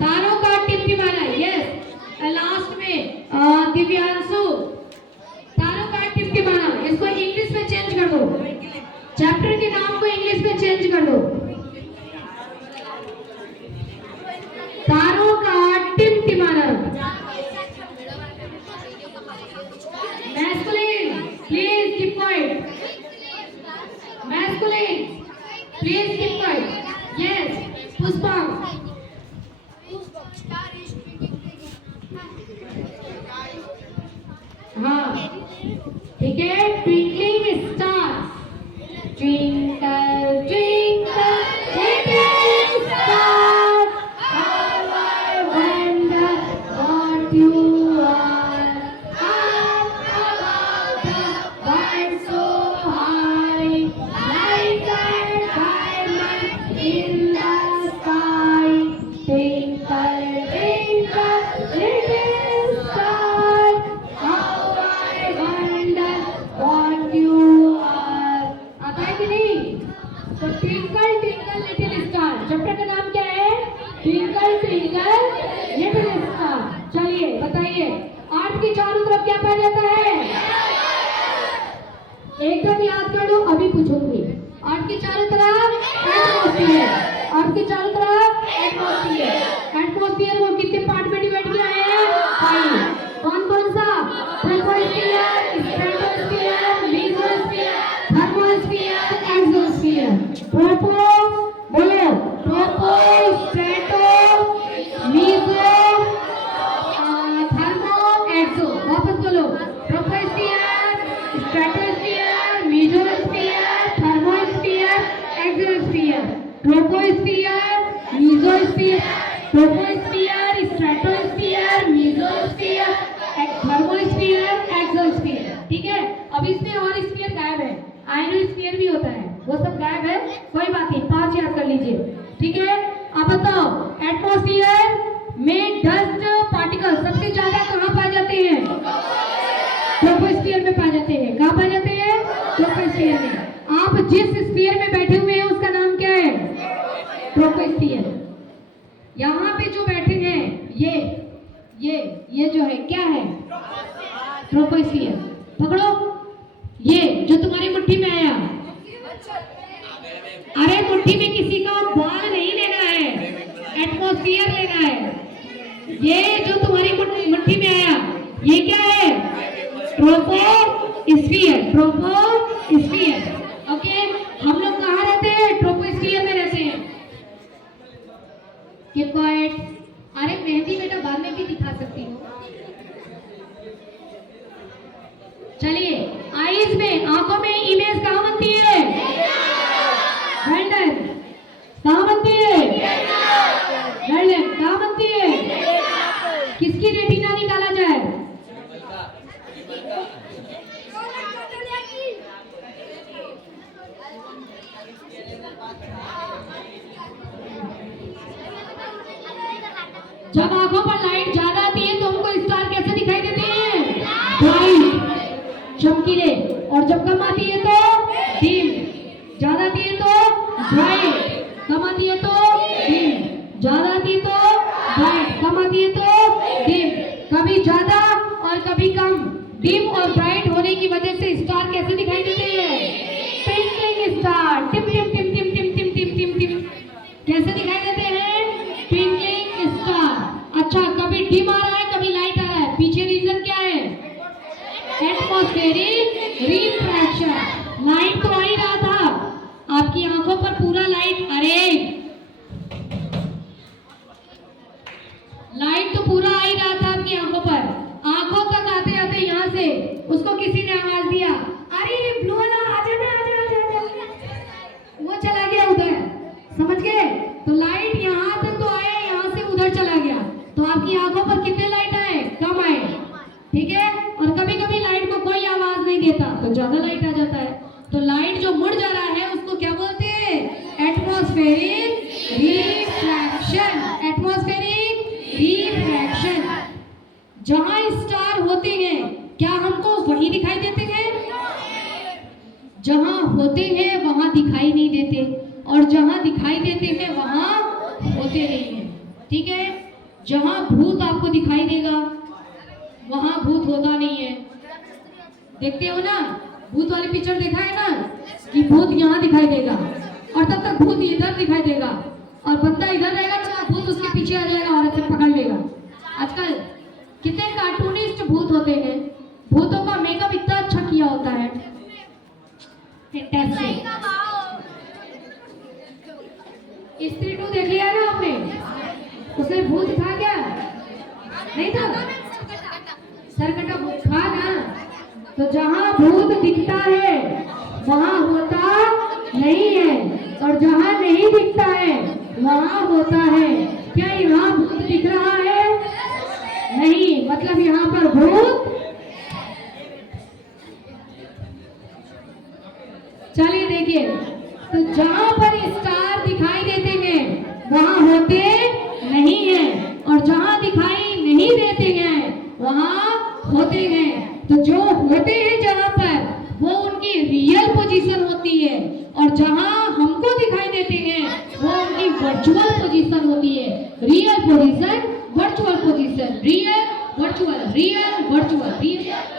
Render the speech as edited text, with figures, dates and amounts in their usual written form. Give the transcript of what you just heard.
तारों का टिमटिमाना, yes. Last में दिव्यांशु, तारों का टिमटिमाना, इसको इंग्लिश में चेंज कर दो, चैप्टर के नाम को इंग्लिश में चेंज कर दो। तारों का टिमटिमाना। Masculine, please keep quiet. Masculine, please keep quiet. Yes, Pushpa. हाँ, ठीक है। Twinkling star, twinkle twinkle little star, how I wonder what you are, up above the world so high, like a diamond in the sky, twinkle twinkle little star, how I wonder what you are। आता है कि नहीं? तो twinkle twinkle little star, chapter का नाम क्या है? Twinkle twinkle little star. चलिए बताइए, आर्ट के चारों तरफ क्या पाया जाता है? एकदम याद कर लो, अभी पूछूंगी। आर्ट के चारों तरफ एटमॉस्फेयर, आर्ट के चारों तरफ एटमॉस्फेयर। एटमॉस्फेयर को कितने पार्ट में डिवाइड किया है? 5। कौन कौन सा? Troposphere, stratosphere, mesosphere, thermosphere, exosphere. ट्रोपो बोलो, ट्रोपो, स्ट्रेटो, मेसो, थर्मो, एक्सो। वापस बोलो, troposphere, stratosphere, mesosphere, thermosphere, exosphere. Troposphere, mesosphere, troposphere, stratosphere, mesosphere, thermosphere, exosphere. ठीक है। अब इसमें और स्फीयर गायब है, आयनोस्फीयर भी होता है, वो सब गायब है, कोई बात नहीं, 5 याद कर लीजिए। ठीक है। अब बताओ, एटमॉस्फेयर में डस्ट पार्टिकल सबसे ज्यादा कहाँ पाए जाते हैं? ट्रोपोस्फियर में पाए जाते हैं। कहाँ पाए जाते हैं? ट्रोपोस्फियर में। आप जिस स्फीयर में बैठे हुए हैं उसका नाम क्या है? ट्रोपोस्फियर। यहाँ पे जो बैठे हैं ये जो है क्या है? ट्रोपोस्फियर। पकड़ो, ये जो तुम्हारी मुट्ठी में आया, अरे मुट्ठी में किसी का बाल नहीं लेना है, एटमॉस्फेयर लेना है। ये जो तुम्हारी मुट्ठी में आया, ये क्या है? Troposphere, troposphere. ओके, हम लोग कहाँ रहते हैं? ट्रोपोस्फियर में रहते हैं। Keep quiet. अरे मेहंदी बेटा बाद में भी दिखा सकती हूँ। चलिए, आईज में, आंखों में इमेज कहाँ बनती है? वेंडन। कहाँ बनती है? वेंडन। कहाँ बनती है? किसकी रेटिना निकाला जाए? जब आंखों पर लाइट ज्यादा आती है तो हमको स्टार कैसे दिखाई देते हैं? ब्राइट, चमकीले। और जब कम आती है तो डिम, ज्यादा आती है तो ब्राइट, कम आती है तो डिम, ज्यादा आती है तो ब्राइट, कम आती है तो डिम। कभी ज्यादा और कभी कम। डिम और ब्राइट होने की वजह से स्टार कैसे दिखाई देते हैं? ट्विंकलिंग स्टार, टिम टिम टिम टिम टिम टिम टिम टिम टिम। कैसे दिखाई देते हैं? Twinkling star. अच्छा, कभी डिम आ रहा है, कभी लाइट आ रहा है, पीछे रीजन क्या है? Atmospheric refraction. लाइट तो आ ही रहा था आपकी आंखों पर, पूरा लाइट, अरे लाइट तो पूरा आ ही रहा था आपकी आंखों पर। आंखों तक आते आते यहाँ से उसको किसी ने आवाज दिया, अरे ये ब्लू वाला आजा ना, आजा आजा आजा, वो चला गया उधर। समझ गए? तो लाइट यहाँ तक तो आया, यहाँ से उधर चला गया, तो आपकी आंखों पर कितने लाइट आए? कम आए। ठीक है। और कभी कभी लाइट को कोई आवाज नहीं देता तो ज्यादा लाइट आ जाता है। तो लाइट जो मुड़ जा रहा है उसको क्या बोलते हैं? Atmospheric refraction. Atmospheric refraction. जहां स्टार होते हैं क्या हमको वही दिखाई देते हैं? जहां होते हैं वहां दिखाई नहीं देते, और जहां दिखाई देते हैं वहां होते नहीं हैं। ठीक है। जहां भूत आपको दिखाई देगा वहां भूत होता नहीं है। देखते हो ना, भूत वाली पिक्चर देखा है ना कि भूत यहाँ दिखाई देगा और तब तक भूत इधर दिखाई देगा और बंदा इधर रहेगा तो भूत उसके पीछे आ जाएगा और ऐसे पकड़ लेगा। आजकल कितने कार्टूनिस्ट भूत होते हैं, भूतों का मेकअप इतना अच्छा किया होता है, फैंटास्टिक। स्त्री 2 देख लिया ना आपने, उसमें भूत था क्या? नहीं था, सरकटा भूत था ना। तो जहां भूत दिखता है वहां होता नहीं है और जहां नहीं दिखता है वहां होता है। क्या यहाँ भूत दिख रहा है? नहीं, मतलब यहाँ पर भूत। चलिए देखिए, तो जहां पर स्टार दिखाई देते हैं वहां होते नहीं हैं और जहां दिखाई नहीं देते हैं वहां होते हैं। तो जो होते हैं जहां पर वो उनकी रियल पोजीशन होती है और जहां हमको दिखाई देते हैं वो उनकी वर्चुअल पोजीशन होती है। Real position, virtual position, real virtual, real virtual, real